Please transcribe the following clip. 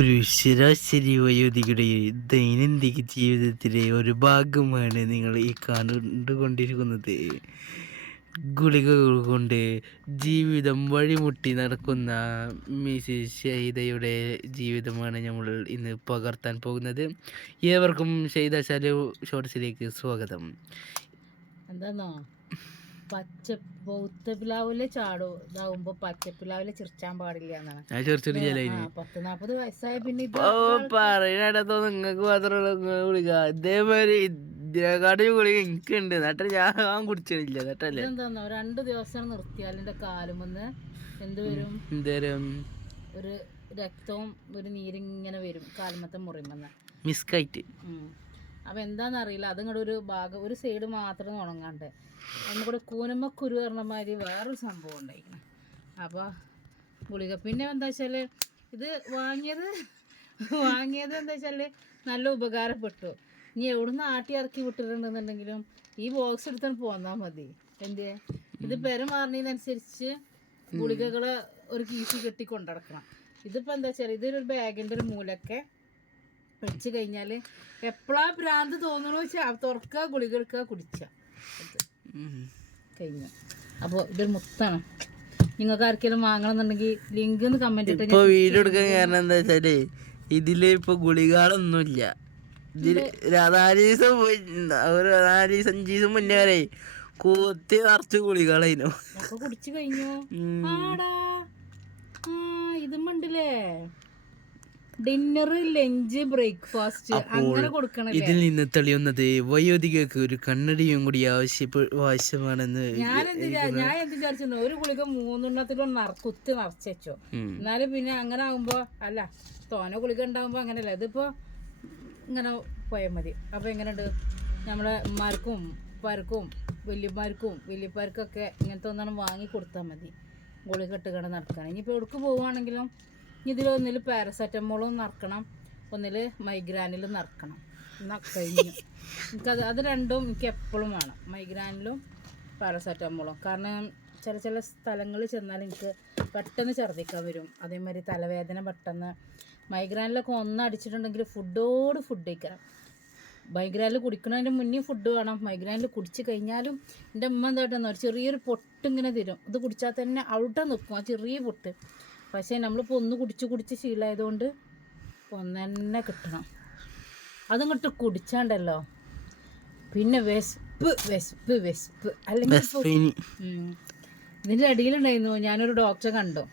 ഒരു ശരാശരി വയോധികയുടെ ദൈനംദിന ജീവിതത്തിലെ ഒരു ഭാഗമാണ് നിങ്ങൾ ഈ കണ്ടുകൊണ്ടിരിക്കുന്നത്. ഗുളികകൾ കൊണ്ട് ജീവിതം വഴിമുട്ടി നടക്കുന്ന മിസ്സിസ് ഷഹീദയുടെ ജീവിതമാണ് നമ്മൾ ഇന്ന് പകർത്താൻ പോകുന്നത്. ഏവർക്കും ഷഹീദ ശാലു ഷോർട്സിലേക്ക് സ്വാഗതം. എന്താന്നോ പൗത്തപ്പിലാവിലെ ചാടോ ഇതാവുമ്പോ പച്ചപ്പിലാവിലെ ചിരിച്ചാൻ പാടില്ല എന്നാണ്. 40-40 വയസ്സായ പിന്നെ പറയണോ നിങ്ങൾക്ക് മാത്രമല്ല ഗുളിക ഇതേമാതിരി ഇതിനെക്കാട്ടി ഗുളിക എനിക്കുണ്ട്. നട്ട ഞാൻ കുടിച്ചിട്ടില്ല. നട്ടല്ലേ എന്താന്നോ 2 ദിവസം നിർത്തിയാൽ എന്റെ കാലുമെന്ന് എന്ത് വരും? എന്തേലും ഒരു രക്തവും ഒരു നീരിങ്ങനെ വരും കാലുമത്തെ മുറിമെന്ന് മിസ്കായിട്ട്. അപ്പം എന്താണെന്നറിയില്ല, അതിങ്ങോട്ട് ഒരു ഭാഗം ഒരു സൈഡ് മാത്രം ഉണങ്ങാണ്ട് ഒന്നുകൂടെ കൂനമ്മക്കുരു പറഞ്ഞ മാതിരി വേറൊരു സംഭവം ഉണ്ടായിരിക്കണം. അപ്പോൾ ഗുളിക പിന്നെ എന്താ വെച്ചാൽ ഇത് വാങ്ങിയത് എന്താ വെച്ചാൽ നല്ല ഉപകാരപ്പെട്ടു. ഇനി എവിടുന്ന് ആട്ടി ഇറക്കി വിട്ടിട്ടുണ്ടെന്നുണ്ടെങ്കിലും ഈ ബോക്സ് എടുത്താൽ പോന്നാൽ മതി. എന്ത് ഇത് പെരുമാറുന്നതിനനുസരിച്ച് ഗുളികകളെ ഒരു കീശി കെട്ടി കൊണ്ടിടക്കണം. ഇതിപ്പോൾ എന്താ വെച്ചാൽ ഇതൊരു ബാഗിൻ്റെ ഒരു മൂലൊക്കെ വെച്ച് കഴിഞ്ഞാൽ എപ്പോഴാ ഭ്രാന്ത് തോന്നണു വെച്ചാൽ തുറക്കുക, ഗുളിക എടുക്കുക, കുടിക്കുക, കഴിഞ്ഞു. അപ്പോൾ ഇതൊരു മുത്താണ്. നിങ്ങൾക്ക് ആർക്കെങ്കിലും വാങ്ങണമെന്നുണ്ടെങ്കിൽ ലിങ്ക് ഒന്ന് കമന്റ് ഇട്ട്. ഇപ്പോൾ വീഡിയോ എടുക്കാൻ കാരണം എന്താ വെച്ചാല് ഇതില് ഇപ്പൊ ഗുളികളൊന്നുമില്ല. ഇതില് 4 ദിവസം പോയി, ഒരു 4-5 ദിവസം മുന്നേ വരെ കൂത്തി നിറച്ച് ഗുളികളായിരുന്നു. അപ്പൊ കുടിച്ചു കഴിഞ്ഞു. ആടാ ഇതും ഉണ്ടല്ലേ ഡിന്നർ, ലഞ്ച്, ബ്രേക്ക്ഫാസ്റ്റ് അങ്ങനെ കൊടുക്കണം. ഇതിൽ നിന്ന് തെളിയുന്നത് വയോധികർക്ക് ഒരു കണ്ണടിയും കൂടി ആവശ്യമാണെന്ന്. ഞാൻ എന്ത് വിചാരിച്ചു, ഒരു ഗുളിക 3 കുത്തി നിറച്ച് വെച്ചോ. എന്നാലും പിന്നെ അങ്ങനെ ആകുമ്പോ അല്ല തോന ഗുളിക ഉണ്ടാകുമ്പോ അങ്ങനെയല്ല. ഇതിപ്പോ ഇങ്ങനെ പോയാൽ മതി. അപ്പൊ എങ്ങനെയുണ്ട്? നമ്മളെ ഉമ്മാർക്കും ഉപ്പാർക്കും വലിയപ്പാർക്കൊക്കെ ഇങ്ങനത്തെ ഒന്നാണ് വാങ്ങി കൊടുത്താൽ മതി. ഗുളിക ഇട്ടുകണ്ട് നടക്കണം. ഇനിയിപ്പോൾ എവിടേക്ക് പോവുകയാണെങ്കിലും ഇതിലൊന്നിൽ പാരസെറ്റമോളും നടക്കണം, ഒന്നിൽ മൈഗ്രാനിലും നടക്കണം. എന്നാൽ കഴിഞ്ഞു. അത് രണ്ടും എനിക്ക് എപ്പോഴും വേണം, മൈഗ്രാനിലും പാരസെറ്റമോളും. കാരണം ചില സ്ഥലങ്ങളിൽ ചെന്നാൽ എനിക്ക് പെട്ടെന്ന് ഛർദ്ദിക്കാൻ വരും. അതേമാതിരി തലവേദന പെട്ടെന്ന്. മൈഗ്രാനിലൊക്കെ ഒന്നടിച്ചിട്ടുണ്ടെങ്കിൽ ഫുഡ് കഴിക്കണം. മൈഗ്രാനിൽ കുടിക്കുന്നതിൻ്റെ മുന്നേ ഫുഡ് വേണം. മൈഗ്രാനിൽ കുടിച്ച് കഴിഞ്ഞാലും എൻ്റെ അമ്മ എന്തായിട്ടെന്ന് ഒരു ചെറിയൊരു പൊട്ടിങ്ങനെ തരും. ഇത് കുടിച്ചാൽ തന്നെ അവിടെ നിൽക്കും ആ ചെറിയ പൊട്ട്. പക്ഷേ നമ്മളിപ്പോൾ ഒന്ന് കുടിച്ച് ശീലമായതുകൊണ്ട് തന്നെ കിട്ടണം. അതിങ്ങോട്ട് കുടിച്ചാണ്ടല്ലോ പിന്നെ വെസ്പ് അല്ലെങ്കിൽ ഇതിൻ്റെ അടിയിലുണ്ടായിരുന്നു. ഞാനൊരു ഡോക്ടറെ കണ്ടു.